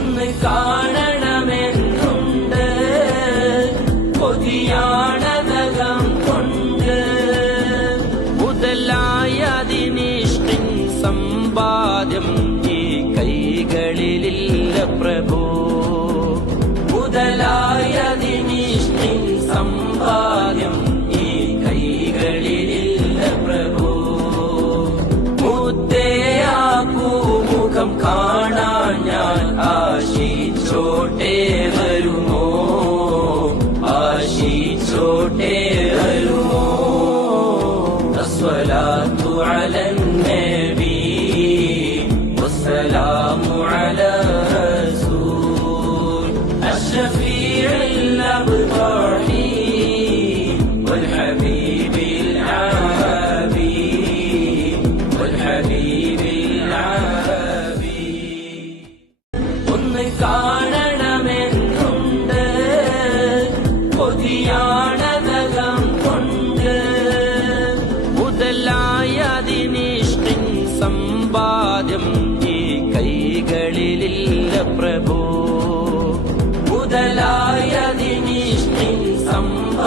ഒന്ന് കാണണമെന്നുണ്ട്, കൊതിയാണതകം കൊണ്ട്. മുതലായതിനിഷ്ടിൻ സമ്പാദ്യം ഈ കൈകളിലില്ല പ്രഭോ. മുതലായതിനിഷ്ടിൻ സമ്പാദ്യം ഈ കൈകളിലില്ല പ്രഭോ. മുത്തയാക്കൂ മുഖം കാണാൻ ഞാൻ ആശിച്ചോട്ടെ വരുമോ, ആശിച്ചോട്ടെ വരുമോ. അസ്സലാത്തു അലൻ നബി വസ്സലാമു അലാ റസൂൽ അഷ്ഫീഇൽ അബ്റാഹി വൽ ഹബീബിൽ ആബി വൽ ഹബീബിൽ ആബി. ഒന്ന് കാണണമെന്നുണ്ട്, കൊതിയാണതകം കൊണ്ട്. മുതലായതിനിഷ്ടിൻ സമ്പാദ്യം ഈ കൈകളിലില്ല പ്രഭോ. മുതലായതിനിഷ്ടിൻ സമ്പാദ്യം